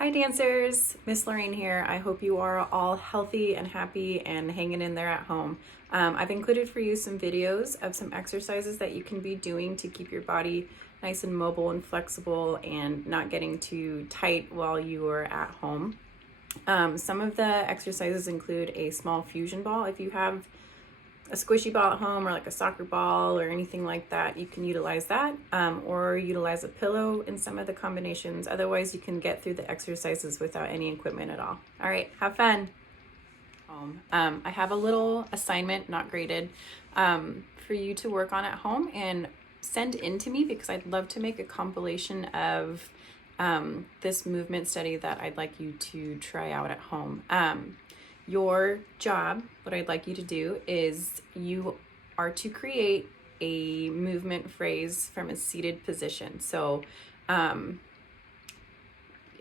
Hi dancers, Miss Lorraine here. I hope you are all healthy and happy and hanging in there at home. I've included for you some videos of some exercises that you can be doing to keep your body nice and mobile and flexible and not getting too tight while you are at home. Some of the exercises include a small fusion ball. If you have a squishy ball at home or like a soccer ball or anything like that, you can utilize that, or utilize a pillow in some of the combinations. Otherwise, you can get through the exercises without any equipment at all. All right, have fun. I have a little assignment, not graded, for you to work on at home and send in to me, because I'd love to make a compilation of this movement study that I'd like you to try out at home. Your job, what I'd like you to do is you are to create a movement phrase from a seated position. So in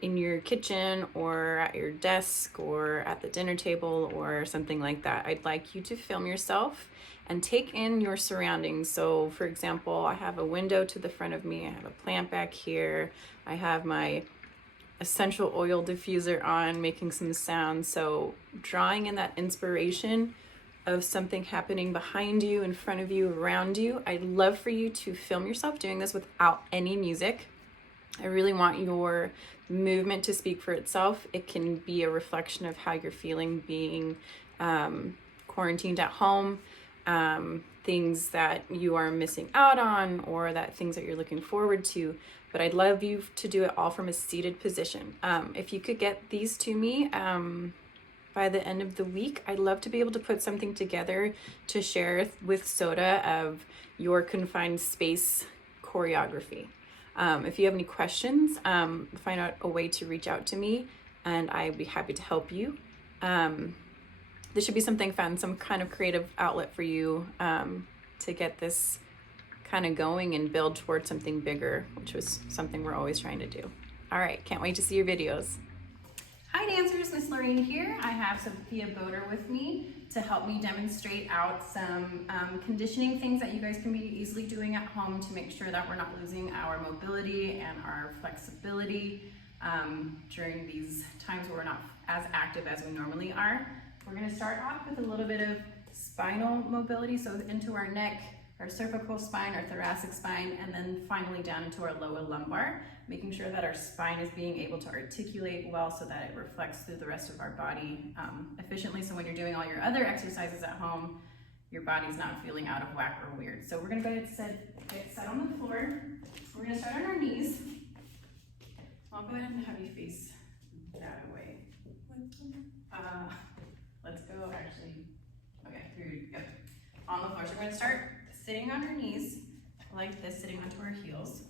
your kitchen or at your desk or at the dinner table or something like that, I'd like you to film yourself and take in your surroundings. So for example, I have a window to the front of me, I have a plant back here, I have my essential oil diffuser on making some sounds. So drawing in that inspiration of something happening behind you, in front of you, around you. I'd love for you to film yourself doing this without any music. I really want your movement to speak for itself. It can be a reflection of how you're feeling being quarantined at home, things that you are missing out on, or that things that you're looking forward to. But I'd love you to do it all from a seated position. If you could get these to me by the end of the week, I'd love to be able to put something together to share with SOTA of your confined space choreography. If you have any questions, find out a way to reach out to me and I'd be happy to help you. This should be something fun, some kind of creative outlet for you to get this kind of going and build towards something bigger, which was something we're always trying to do. All right, can't wait to see your videos. Hi dancers, Miss Lorraine here. I have Sophia Boder with me to help me demonstrate out some conditioning things that you guys can be easily doing at home to make sure that we're not losing our mobility and our flexibility during these times where we're not as active as we normally are. We're gonna start off with a little bit of spinal mobility, so into our neck, our cervical spine, our thoracic spine, and then finally down into our lower lumbar, making sure that our spine is being able to articulate well so that it reflects through the rest of our body efficiently. So when you're doing all your other exercises at home, your body's not feeling out of whack or weird. So we're gonna go ahead and get set on the floor. We're gonna start on our knees. I'll go ahead and have you face that way. Let's go actually, okay, here you go. On the floor, so we're gonna start sitting on our knees like this, sitting onto our heels.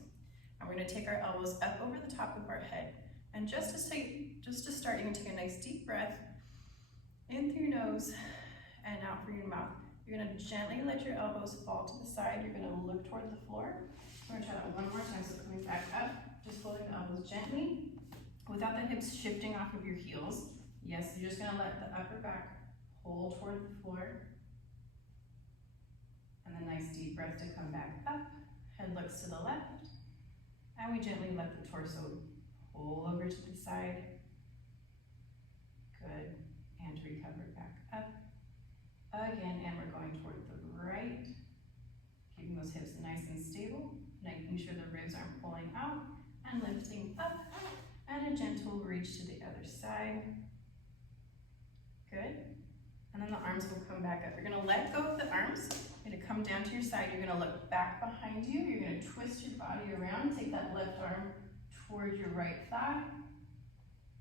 And we're gonna take our elbows up over the top of our head. And just to start, you can take a nice deep breath in through your nose and out through your mouth. You're gonna gently let your elbows fall to the side. You're gonna look toward the floor. We're gonna try that one more time, so coming back up, just holding the elbows gently without the hips shifting off of your heels. Yes, you're just gonna let the upper back hold toward the floor. And then nice deep breath to come back up. Head looks to the left. And we gently let the torso pull over to the side. Good. And recover back up. Again, and we're going toward the right. Keeping those hips nice and stable. Making sure the ribs aren't pulling out. And lifting up. And a gentle reach to the other side. Good. And then the arms will come back up. You're gonna let go of the arms. You're gonna come down to your side. You're gonna look back behind you. You're gonna twist your body around. Take that left arm toward your right thigh.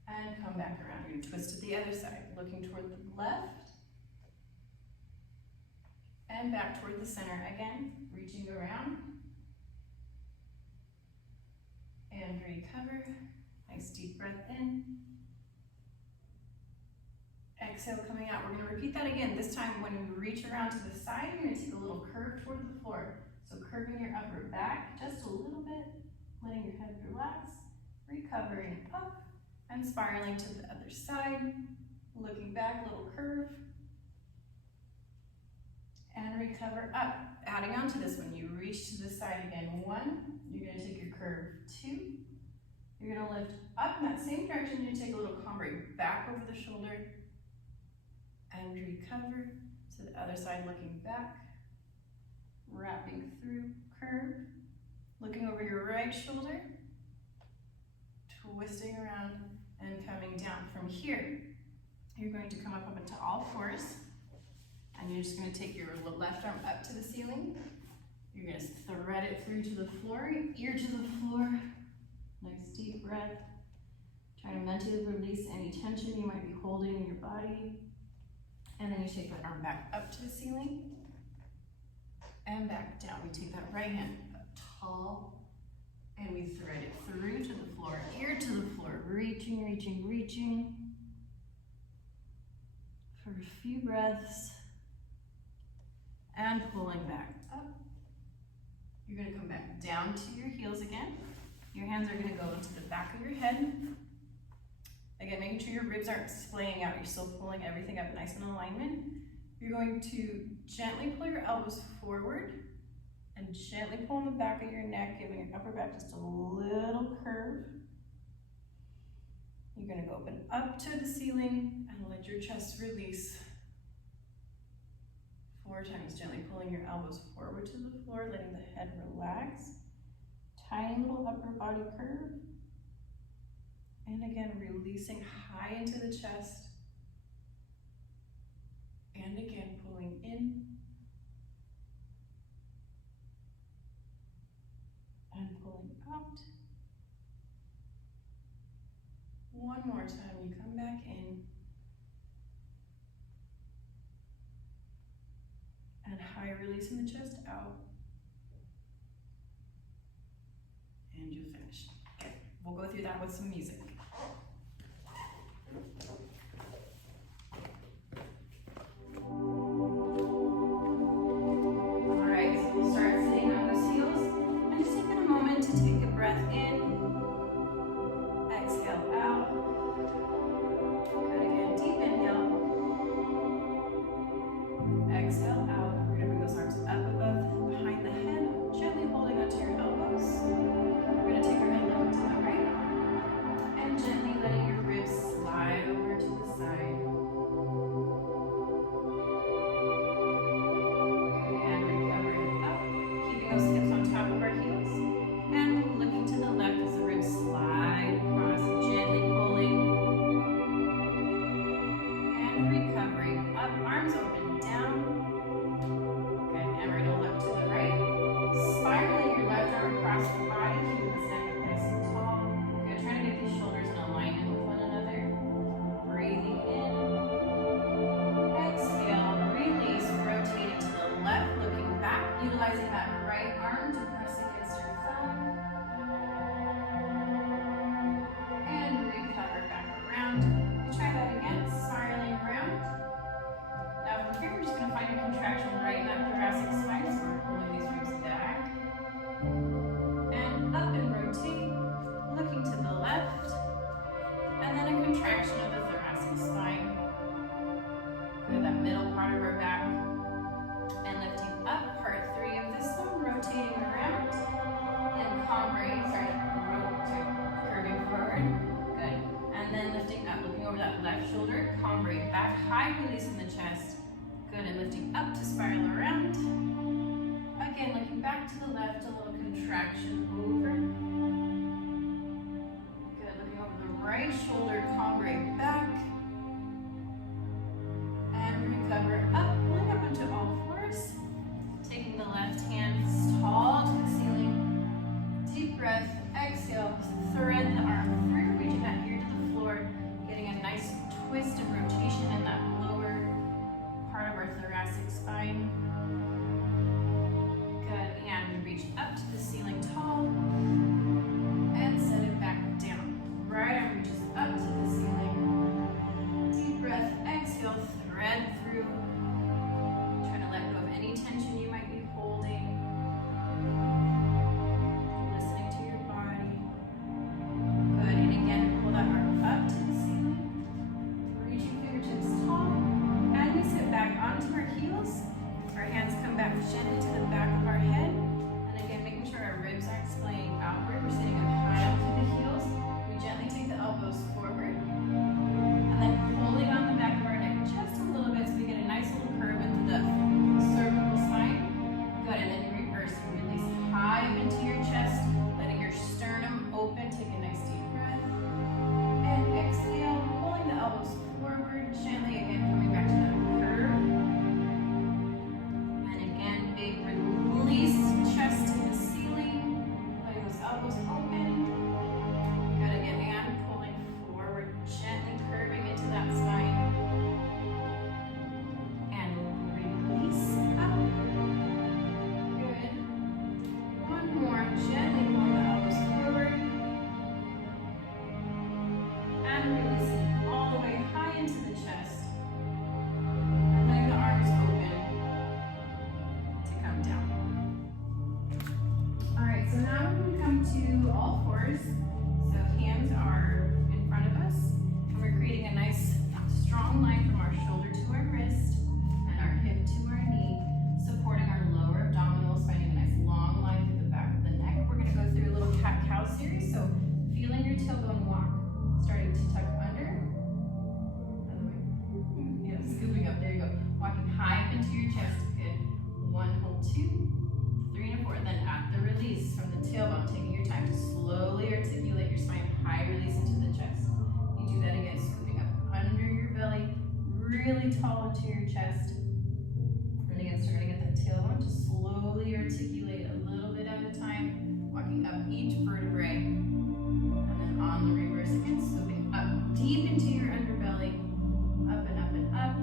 And come back around. You're gonna twist to the other side. Looking toward the left. And back toward the center again. Reaching around. And recover. Nice deep breath in. Exhale coming out. We're going to repeat that again. This time when we reach around to the side, you're going to take a little curve toward the floor. So curving your upper back just a little bit, letting your head relax, recovering up, and spiraling to the other side. Looking back, little curve, and recover up. Adding on to this one, you reach to the side again. 1, you're going to take your curve. 2, You're gonna lift up in that same direction. You take a little cambre back over the shoulder and recover to the other side, looking back, wrapping through, curve, looking over your right shoulder, twisting around and coming down. From here, you're going to come up into all fours, and you're just going to take your left arm up to the ceiling. You're going to thread it through to the floor, ear to the floor. Nice deep breath. Try to mentally release any tension you might be holding in your body. And then you take that arm back up to the ceiling and back down. We take that right hand up tall and we thread it through to the floor, ear to the floor, reaching, reaching, reaching for a few breaths and pulling back up. You're going to come back down to your heels again. Your hands are going to go into the back of your head. Again, making sure your ribs aren't splaying out. You're still pulling everything up nice in alignment. You're going to gently pull your elbows forward and gently pull in the back of your neck, giving your upper back just a little curve. You're going to go open up to the ceiling and let your chest release. 4 times, gently pulling your elbows forward to the floor, letting the head relax. Tiny little upper body curve. And again, releasing high into the chest. And again, pulling in. And pulling out. One more time, you come back in. And high, releasing the chest out. And you'll finish. Okay, we'll go through that with some music. Up to spiral around. Again, looking back to the left, a little contraction over. Good, looking over the right shoulder, cambre back. And recover up, pulling up onto all fours. Taking the left hand tall to the ceiling. Deep breath, exhale, thread the arm through, reaching that ear to the floor, getting a nice twist and rotation in that lower part of our thoracic spine. Good, and reach up to the ceiling tall and set it back down. Right arm reaches up to and releasing all the way high into the chest. And letting the arms open to come down. All right, so now we're gonna come to all fours. So hands are in front of us, and we're creating a nice strong line from our shoulder to our wrist and our hip to our knee, supporting our lower abdominals, finding a nice long line through the back of the neck. We're gonna go through a little cat-cow series, so feeling your tailbone walk, starting to tuck under, other way, yeah, scooping up, there you go, walking high up into your chest, good, 1, hold 2, 3 and 4, then at the release from the tailbone, taking your time to slowly articulate your spine, high release into the chest. You do that again, scooping up under your belly, really tall into your chest. And again, starting at the tailbone to slowly articulate a little bit at a time, walking up each vertebrae. And then on the reverse again, scooping up deep into your underbelly, up and up and up,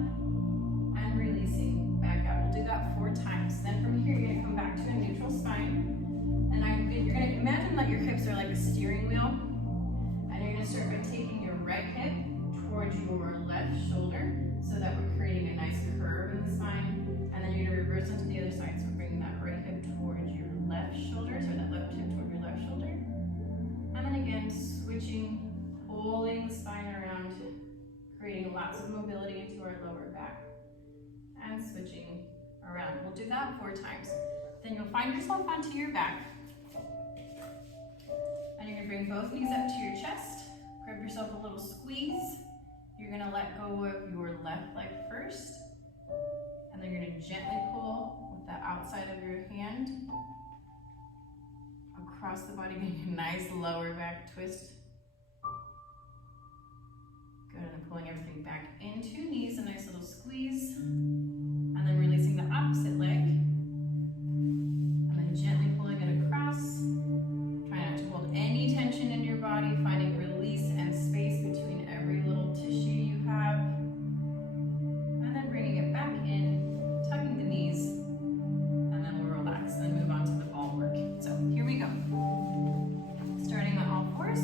and releasing back out. We'll do that 4 times. Then from here, you're gonna come back to a neutral spine. And you're gonna imagine that your hips are like a steering wheel. And you're gonna start by taking your right hip towards your left shoulder so that we're creating a nice curve in the spine. And then you're gonna reverse onto the other side. So we're bringing that right hip towards your left shoulder, so that left hip toward your left shoulder. And then again, switching, pulling the spine around, creating lots of mobility into our lower back. And switching around. We'll do that 4 times. Then you'll find yourself onto your back. And you're gonna bring both knees up to your chest. Grab yourself a little squeeze. You're gonna let go of your left leg first. And then you're gonna gently pull with the outside of your hand across the body, getting a nice lower back twist. Good, and then pulling everything back into knees, a nice little squeeze. And then releasing the opposite leg. And then gently pulling it across. Try not to hold any tension in your body, finding release and space between every little tissue you have. And then bringing it back in, tucking the knees, and then we'll relax and move on to the ball work. So here we go. Starting on all fours.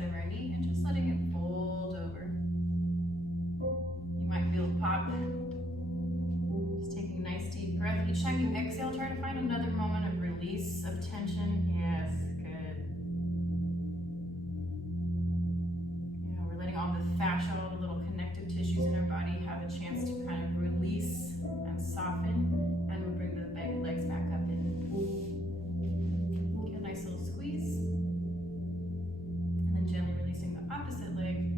outside of our knee and just letting it fold over. You might feel a pop. Just taking a nice deep breath. Each time you exhale, try to find another moment of release, of tension. Yes, good. Yeah, we're letting all the fascia, all the little connective tissues in our body have a chance to kind of release and soften, and we'll bring the legs back up in. Get a nice little squeeze, and then gently releasing the opposite leg,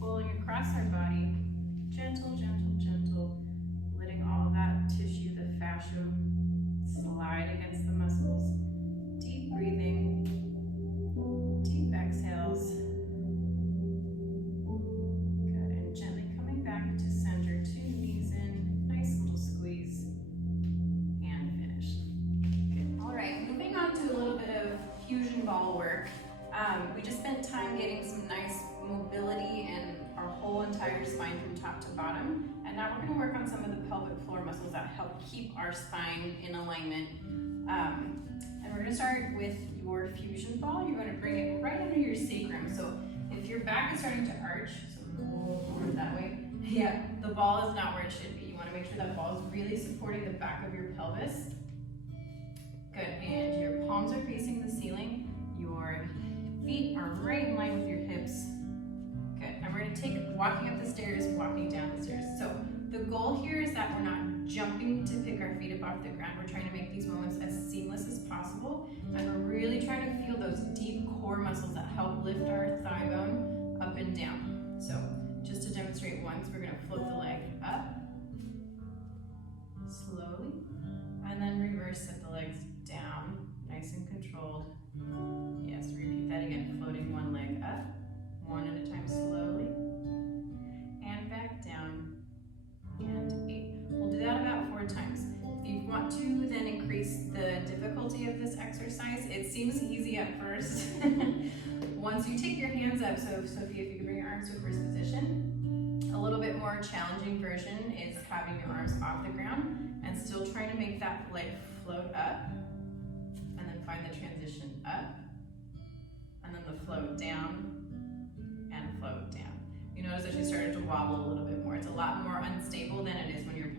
pulling across our body, gentle, gentle, gentle, letting all that tissue, the fascia, slide against the muscles. Deep breathing, deep exhales. Good, and gently coming back to center, 2 knees in, nice little squeeze, and finish. Good. All right, moving on to a little bit of fusion ball work. We just spent time getting some nice mobility in our whole entire spine from top to bottom. And now we're going to work on some of the pelvic floor muscles that help keep our spine in alignment. And we're going to start with your fusion ball. You're going to bring it right under your sacrum. So if your back is starting to arch, so roll forward that way. Yeah, the ball is not where it should be. You want to make sure that ball is really supporting the back of your pelvis. Good, and your palms are facing the ceiling. Your feet are right in line with your hips. Good, and we're going to take walking up the stairs, walking down the stairs. So the goal here is that we're not jumping to pick our feet up off the ground. We're trying to make these moments as seamless as possible, and we're really trying to feel those deep core muscles that help lift our thigh bone up and down. So just to demonstrate once, we're going to float the leg up, slowly, and then reverse set the legs down, nice and controlled. Yes, repeat that again, floating one leg up, one at a time slowly, and back down, and 8. We'll do that about 4 times. If you want to then increase the difficulty of this exercise, it seems easy at first. Once you take your hands up, so Sophia, if you can bring your arms to first position, a little bit more challenging version is having your arms off the ground and still trying to make that leg float up, and then find the transition up, and then the float down, and float down. You notice that she started to wobble a little bit more. It's a lot more unstable than it is when your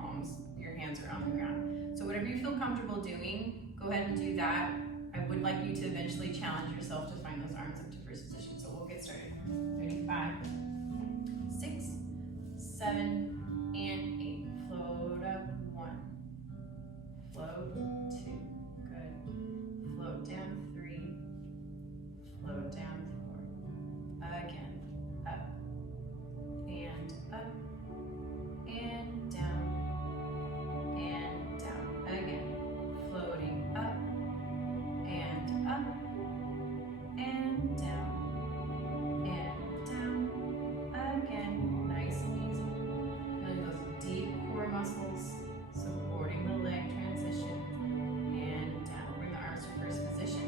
hands are on the ground. So whatever you feel comfortable doing, go ahead and do that. I would like you to eventually challenge yourself to find those arms up to first position. So we'll get started. Ready? 5, 6, 7, and 8. Float up 1. Float 2. Good. Float down 3. Float down 4. Again. Up. And up. And down. And down. Again. Floating up. And up. And down. And down. Again. Nice and easy. Feeling those deep core muscles supporting the leg transition. And down. Bring the arms to first position.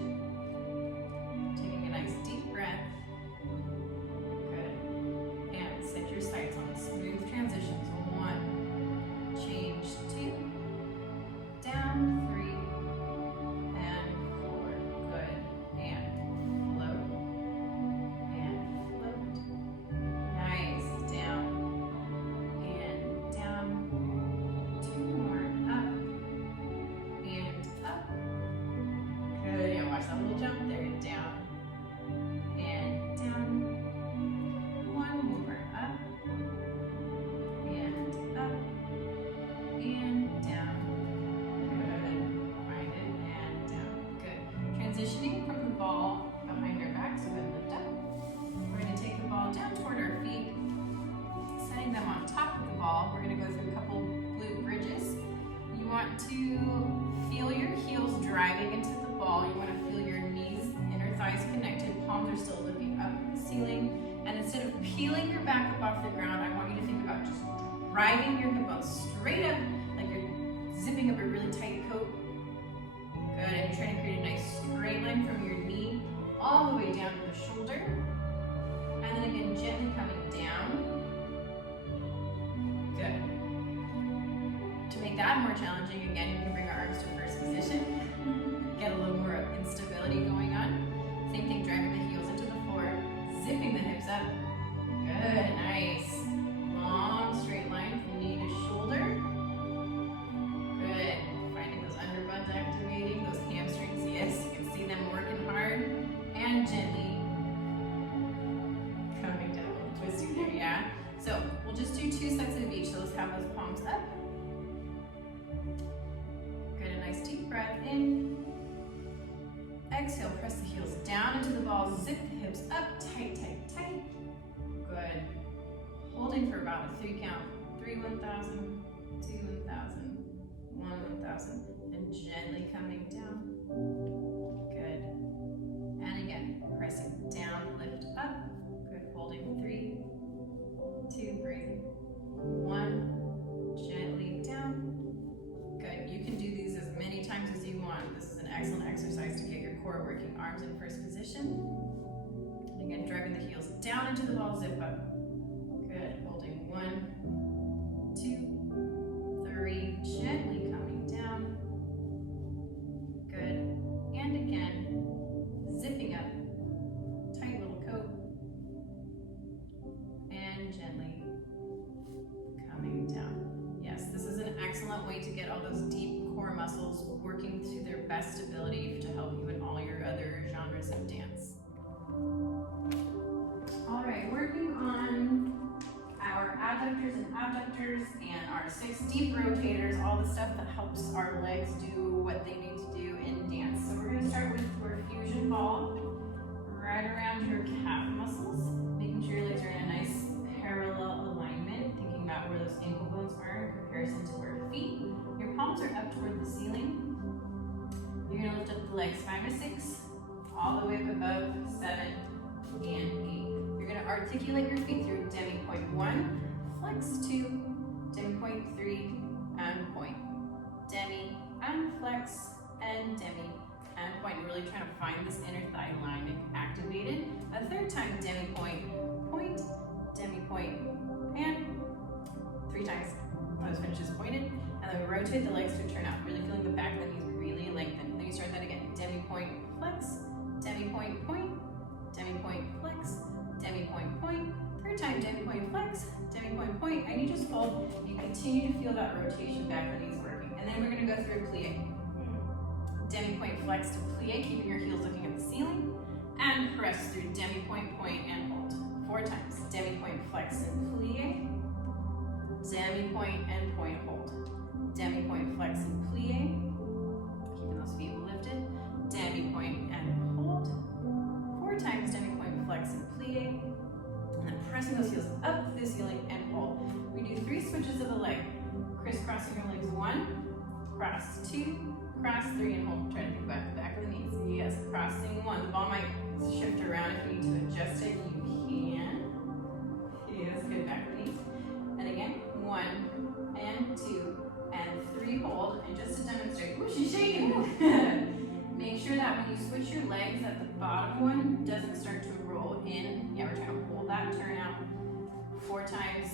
Taking a nice deep breath. Good. And set your sights on smooth transitions. 1. Change 2. Down 3. And 4. Good. And float. And float. Nice. Down. And down. 2 more. Up. And up. Good. Yeah, watch that little jump there. Down. And down. 1 more. Up. And up. And down. Good. Find it. And down. Good. Transitioning from the ball behind our back, so go ahead and lift up. We're going to take the ball down toward our feet, setting them on top of the ball. We're going to go through a couple glute bridges. You want to feel your heels driving into the ball. You want to feel your knees, inner thighs connected, palms are still looking up at the ceiling. And instead of peeling your back up off the ground, I want you to think about just driving your hip bones straight up, like you're zipping up a really tight coat. Good, and you're trying to create a nice straight line from your knee all the way down to the shoulder. And then again, gently coming down. Good. To make that more challenging, again, you can bring our arms to first position. Get a little more instability going on. Same thing, driving the heels into the floor. up. Good, nice. Long straight line from knee to shoulder. Good. Finding those underbuds activating, those hamstrings. Yes, you can see them working hard. And gently coming down. A little twisting there, yeah? So we'll just do 2 sets of each. So let's have those palms up. Good, a nice deep breath in. Exhale, press the heels down into the balls, zip the hips up, tight, tight, tight. Good. Holding for about a 3 count. 3, 1,000, 2, 1,000, 1, 1,000, and gently coming down. Good. And again, pressing down, lift up. Good, holding 3, 2, breathing. 1, gently down. Good, you can do these as many times as you want. This is an excellent exercise to get your core working. Arms in first position. And again, driving the heels down into the ball, zip up. Good, holding 1, 2, 3, gently coming down. Good, and again, zipping up. Tight little coat. And gently coming down. Yes, this is an excellent way to get all those deep core muscles working to their best ability to help you in all your other genres of dance. All right, working on our adductors and abductors and our 6 deep rotators, all the stuff that helps our legs do what they need to do in dance. So we're going to start with your fusion ball, right around your calf muscles, making sure your legs are in a nice parallel alignment, thinking about where those ankle bones are in comparison to where feet. Your palms are up toward the ceiling. You're going to lift up the legs 5 to 6, all the way up above 7 and 8. You're going to articulate your feet through demi point 1, flex 2, demi point 3, and point. Demi and flex and demi and point. Really trying to find this inner thigh line activated. A third time, demi point, point, demi point, and 3 times. Those finishes pointed. And then we rotate the legs to turn out, really feeling the back of the knees really lengthen. Then you start that again. Demi point, flex, demi point, point, demi point, flex, demi point, point. Third time, demi point, flex, demi point, point. And you just fold. You continue to feel that rotation back of the knees working. And then we're going to go through plie. Demi point, flex to plie, keeping your heels looking at the ceiling. And press through demi point, point, and hold. 4 times. Demi point, flex, and plie. Demi point and point, hold. Demi point, flex, and plie. Keeping those feet lifted. Demi point and hold. 4 times demi point, flex, and plie. And then pressing those heels up to the ceiling and hold. We do 3 switches of the leg. Crisscrossing your legs 1, cross 2, cross 3, and hold. Try to think about the back of the knees. Yes, crossing 1. The ball might shift around if you need to adjust it. You can. Yes, good back of the knees. And again, 1 and 2 and 3, hold. And just to demonstrate, ooh, she's shaking. Make sure that when you switch your legs, that the bottom one doesn't start to roll in. Yeah, we're trying to hold that turn out 4 times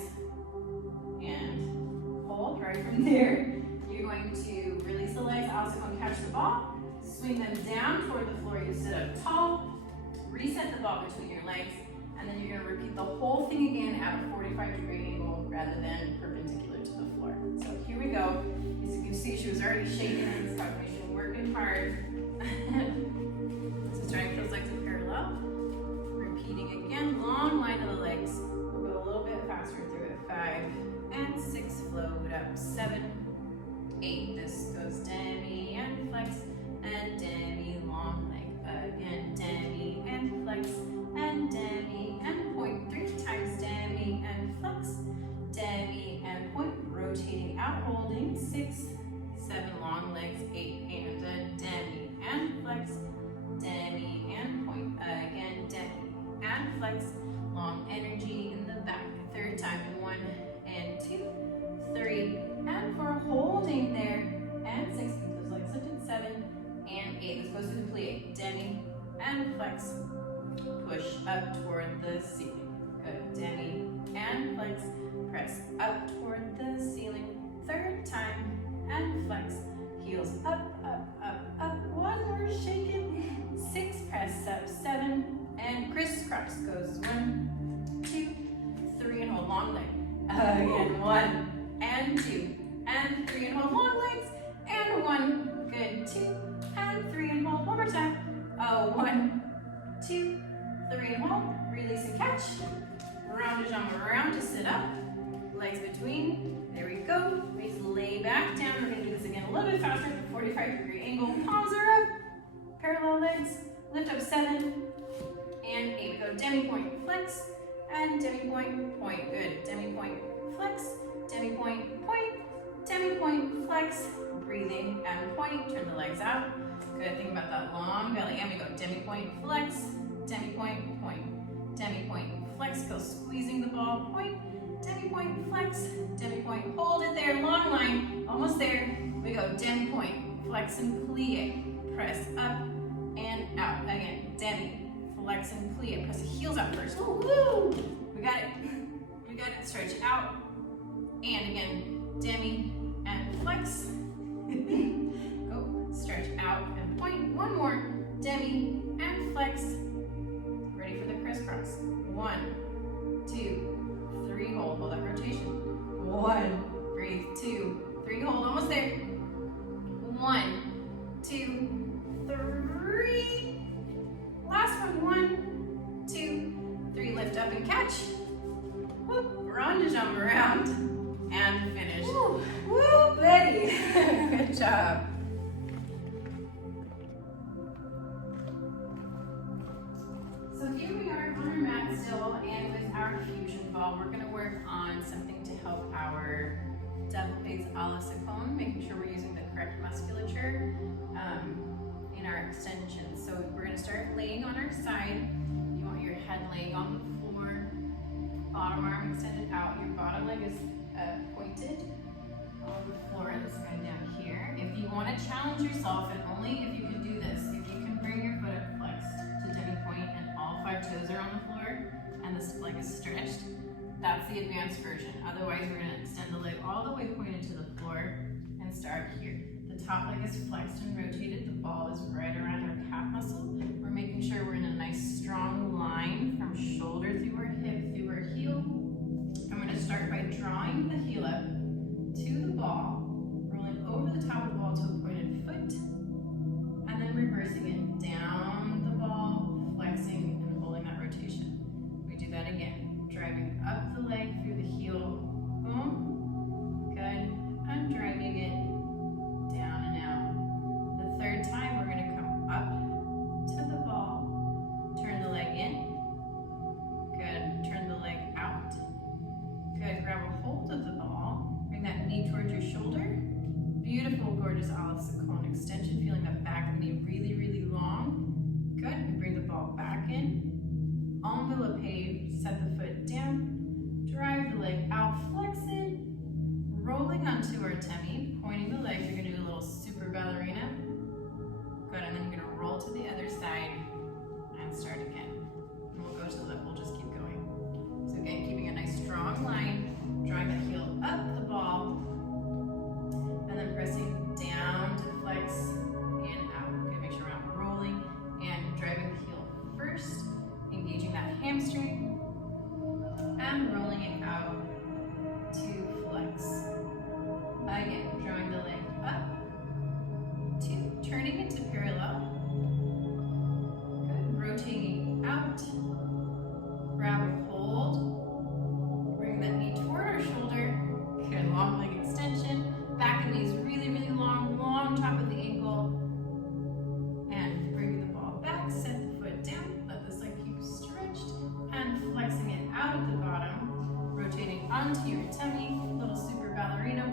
and hold right from there. You're going to release the legs, also going to catch the ball, swing them down toward the floor. You sit up tall, reset the ball between your legs, and then you're going to repeat the whole thing again at a 45-degree angle rather than perpendicular to the floor. So here we go. As you can see, she was already shaking in this combination, working hard. So starting those legs in parallel. Repeating again, long line of the legs. We'll go a little bit faster through it. 5 and 6, float up. 7, 8. This goes demi and flex and demi, long leg. Again, demi and flex and demi and point. 3 times demi and flex, demi and point. Rotating out, holding. 6, 7, long legs. 8 and a demi and flex, demi and point. Again, demi and flex. Long energy in the back. 3rd time, 1 and 2, 3 and 4, holding there, and 6. Keep those legs lifted. 7 and 8. This goes to the plie. Demi and flex. Push up toward the ceiling. Good. Demi and flex. Press up toward the ceiling. 3rd time and flex. Heels up, up, up, up. 1 more, shake it. 6, press up. 7 and crisscross goes 1, 3 and hold long leg. Again, 1 and 2 and 3 and hold long legs. And 1, good, 2 and 3 and hold. One more time. 1, 2, 3 and hold. Release and catch. Round to jump around to sit up. Legs between. There we go. Please lay back down. We're going to do this again a little bit faster at the 45-degree angle. Palms are up. Parallel legs. Lift up 7 and 8. Go demi-point, flex, and demi-point, point. Good. Demi-point, flex, demi-point, point, demi-point, flex. Breathing and point. Turn the legs out. Good. Think about that long belly. And we go demi-point, flex, demi-point, point, demi-point, flex. Go squeezing the ball, point, demi-point, flex, demi-point. Hold it there. Long line. Almost there. We go demi-point, flex and plie. Press up and out. Again, demi, flex and plie. Press the heels out first. Woo! We got it. We got it. Stretch out. And again, demi and flex. Go. Stretch out and point. One more. Demi and flex. Ready for the crisscross. 1, 2, 3. Hold. Hold that rotation. 1. Breathe. 2, 3. Hold. Almost there. 1, 2, 3. Last one. 1, 2, 3. Lift up and catch. Whoop. Run to jump around and finish. Woo, woo, Betty. Good job. So here we are on our mat still, and with our fusion ball, we're going to work on something to help our double base a la Secone, making sure we're using the correct musculature in our extensions. So we're going to start laying on our side. You want your head laying on the floor, bottom arm extended out. Your bottom leg is pointed on the floor, this guy down here. If you want to challenge yourself, and only if you can do this, if you can bring your foot up flexed to demi-point and all 5 toes are on the floor and this leg is stretched, that's the advanced version. Otherwise, we're going to extend the leg all the way pointed to the floor and start here. The top leg is flexed and rotated. The ball is right around our calf muscle. We're making sure we're in a nice strong line from shoulder through our hip, through our heel. I'm going to start by drawing the heel up to the ball, rolling over the top of the ball to a pointed foot, and then reversing it down the ball, flexing and holding that rotation. We do that again, driving up the leg through the heel, boom, good, and dragging it down and out. The third time, we're going to come up to the ball, turn the leg in, good, turn the leg out, good, grab a hold of the ball, bring that knee towards your shoulder, beautiful, gorgeous olive Secone extension, feeling that back knee really, really long, good, we bring the ball back in, envelope, set the foot down, drive the leg out, flex it, rolling onto our tummy, pointing the legs. You're going to do a little super ballerina. Good, and then you're going to roll to the other side and start again. And we'll go to the left, we'll just keep going. So again, keeping a nice strong line, drawing the heel up the ball, and then pressing down to flex and out. Okay, make sure we're not rolling and driving the heel first, engaging that hamstring, and rolling it out to flex. Again, drawing the leg up, 2, turning it to parallel. Good, rotating out, grab a hold, bring that knee toward our shoulder. Good, long leg extension, back and knees really, really long, long top of the ankle, and bringing the ball back, set the foot down, let this leg keep stretched, and flexing it out at the bottom, rotating onto your tummy, little super ballerina.